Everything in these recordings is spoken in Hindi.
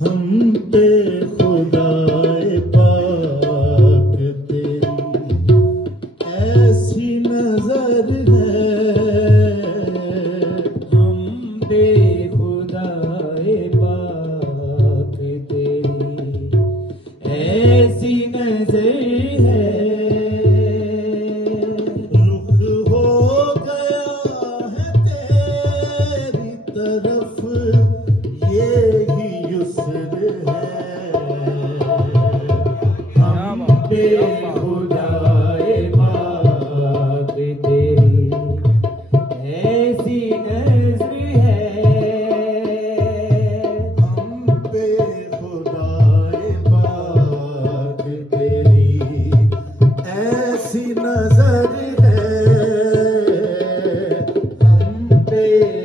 हम पे खुदाए पाक तेरी ऐसी नजर है, हम पे खुदाए पाक तेरी ऐसी नजर है। रुख हो गया है तेरी तरफ, ये ही युस्र है। हम पे खुदाए पाक तेरी ऐसी नजर है। हम पे खुदाए पाक तेरी ऐसी नजर है। हम पे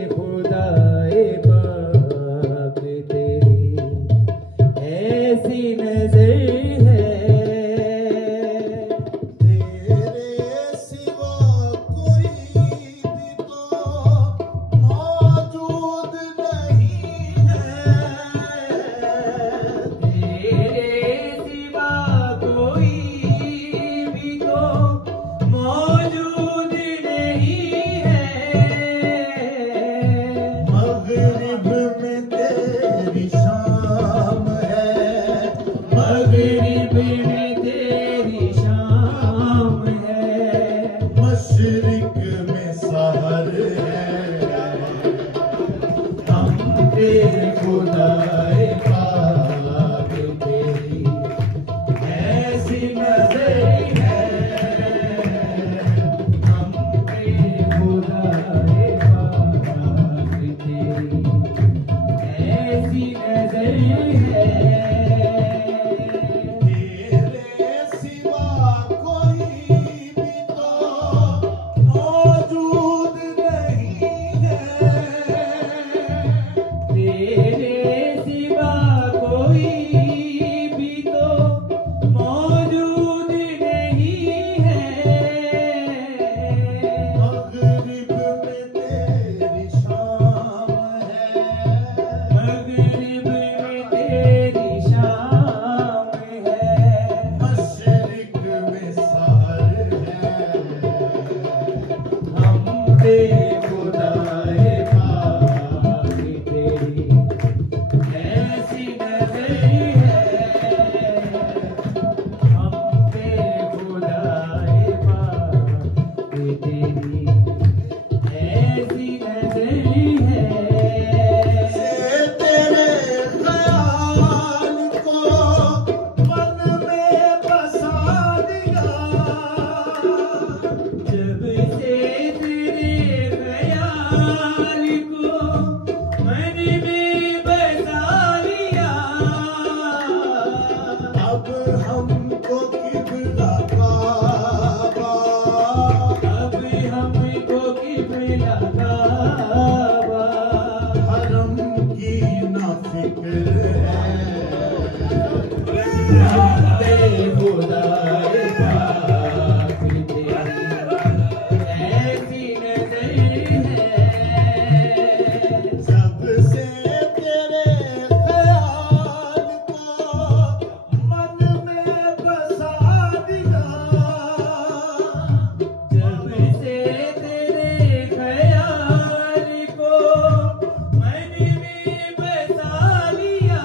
खुदाए पाक तेरी ऐसी नजर है। तेरे सिवा कोई भी तो मौजूद नहीं है। तेरे सिवा कोई भी तो मौजूद नहीं है। मगरिब में तेरी शाम है, मगरिब में तेरी शाम है। मशरिक में सहर है। हम पे खुदाए पाक तेरी ऐसी नजर है। हम पे खुदाए पाक तेरी ऐसी नजर है। तेरे सिवा कोई भी तो मौजूद नहीं है। तेरे सिवा कोई भी तो मौजूद नहीं है। मगरिब में तेरी शाम है, मगरिब में तेरी शाम है। मशरिक में सहर है। हम पे खुदाए पाक तेरी ऐसी नजर है। हम पे खुदाए पाक तेरी ऐसी नजर है। से तेरे ख्याल को मन में बसा दिया। जब से तेरे ख्याल को मन में बसा लिया। अब हमको किबला काबा, अब हमको किबला काबा। हरम की ना फिक्र है। तेरे खुदाए पाक तेरी ऐसी नजर है। सबसे तेरे ख्याल को मन में बसा दिया। जब से तेरे ख्याल को मन में बसा लिया।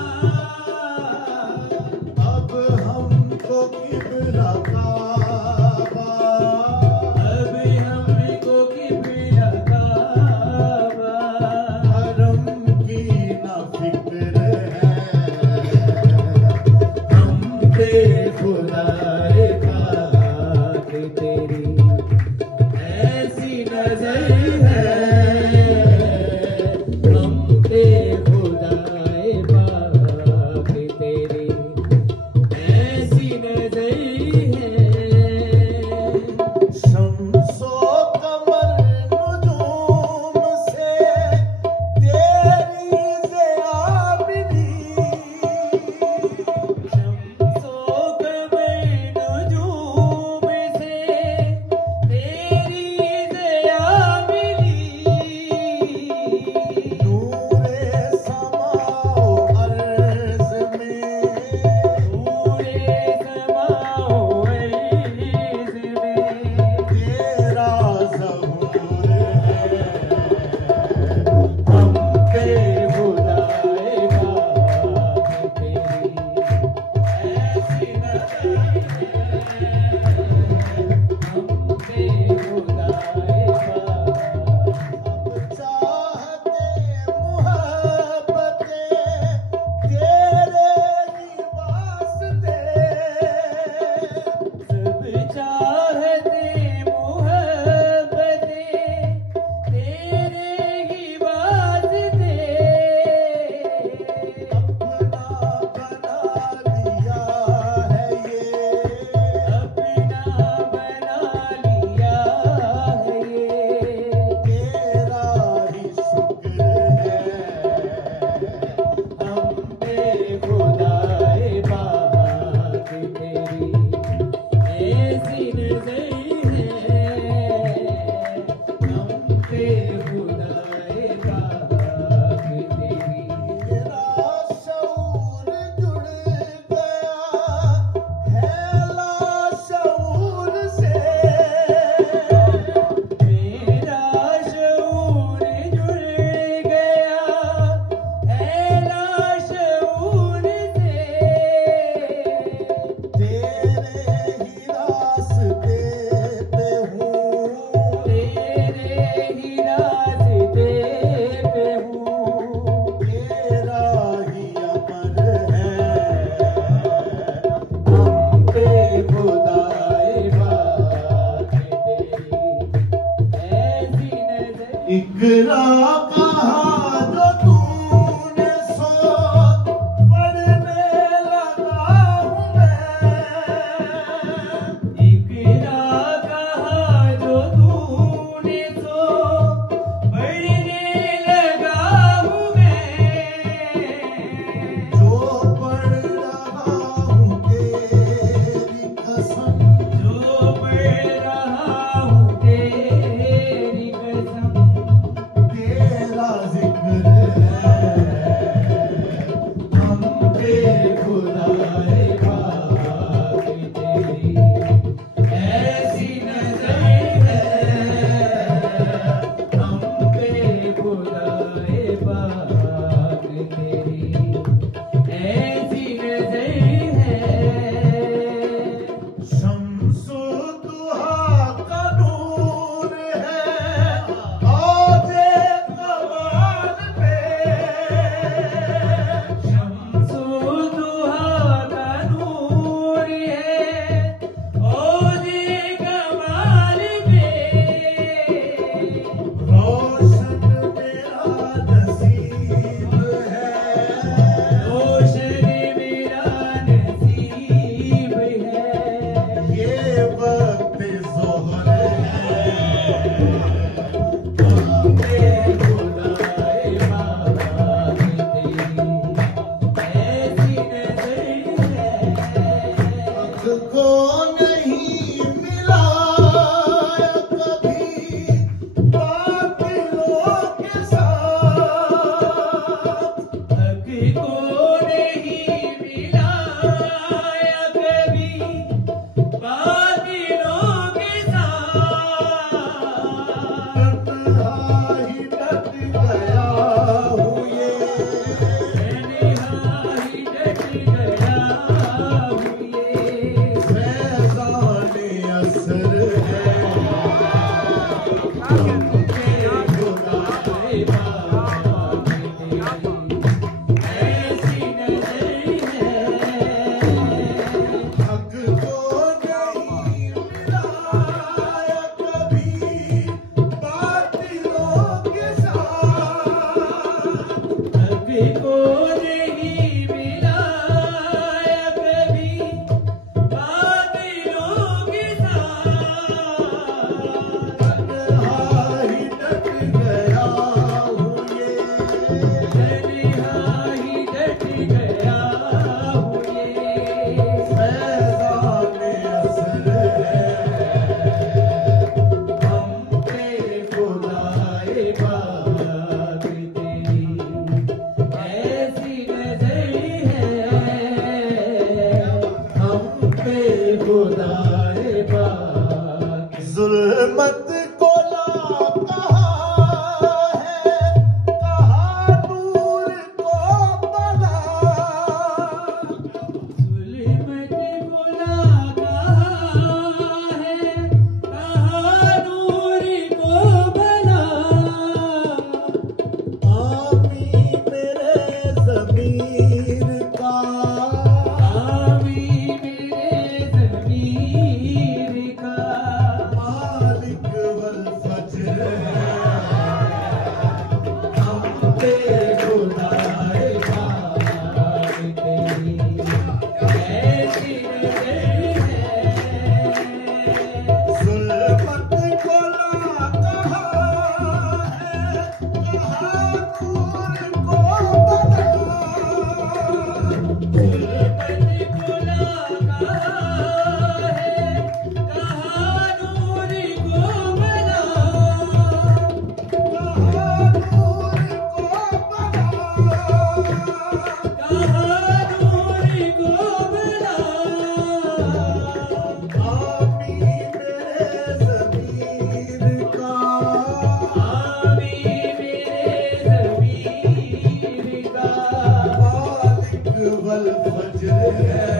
वल फजर है